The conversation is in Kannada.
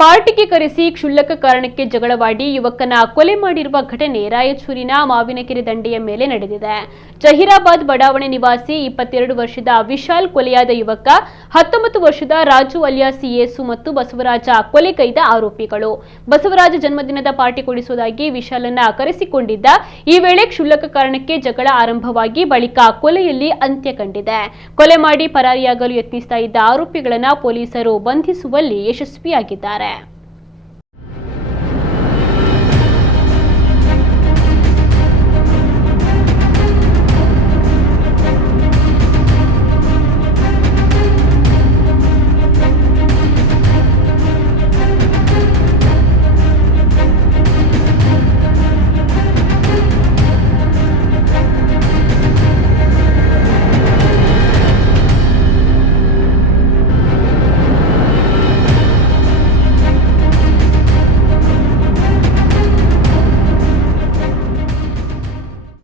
ಪಾರ್ಟಿಗೆ ಕರೆಸಿ ಕ್ಷುಲ್ಲಕ ಕಾರಣಕ್ಕೆ ಜಗಳವಾಡಿ ಯುವಕನ ಕೊಲೆ ಮಾಡಿರುವ ಘಟನೆ ರಾಯಚೂರಿನ ಮಾವಿನಕೆರೆ ದಂಡೆಯ ಮೇಲೆ ನಡೆದಿದೆ. ಜಹೀರಾಬಾದ್ ಬಡಾವಣೆ ನಿವಾಸಿ 22 ವರ್ಷದ ವಿಶಾಲ್ ಕೊಲೆಯಾದ ಯುವಕ 19 ವರ್ಷದ ರಾಜು ಅಲಿಯಾಸ್ ಯೇಸು ಮತ್ತು ಬಸವರಾಜ ಕೊಲೆಗೈದ ಆರೋಪಿಗಳು. ಬಸವರಾಜ ಜನ್ಮದಿನದ ಪಾರ್ಟಿ ಕೊಡಿಸುವುದಾಗಿ ವಿಶಾಲನ್ನ ಕರೆಸಿಕೊಂಡಿದ್ದ. ಈ ವೇಳೆ ಕ್ಷುಲ್ಲಕ ಕಾರಣಕ್ಕೆ ಜಗಳ ಆರಂಭವಾಗಿ ಬಳಿಕ ಕೊಲೆಯಲ್ಲಿ ಅಂತ್ಯ ಕಂಡಿದೆ. ಕೊಲೆ ಮಾಡಿ ಪರಾರಿಯಾಗಲು ಯತ್ನಿಸ್ತಾ ಇದ್ದ ಆರೋಪಿಗಳನ್ನ ಪೊಲೀಸರು ಬಂಧಿಸುವಲ್ಲಿ ಯಶಸ್ವಿಯಾಗಿದ್ದಾರೆ.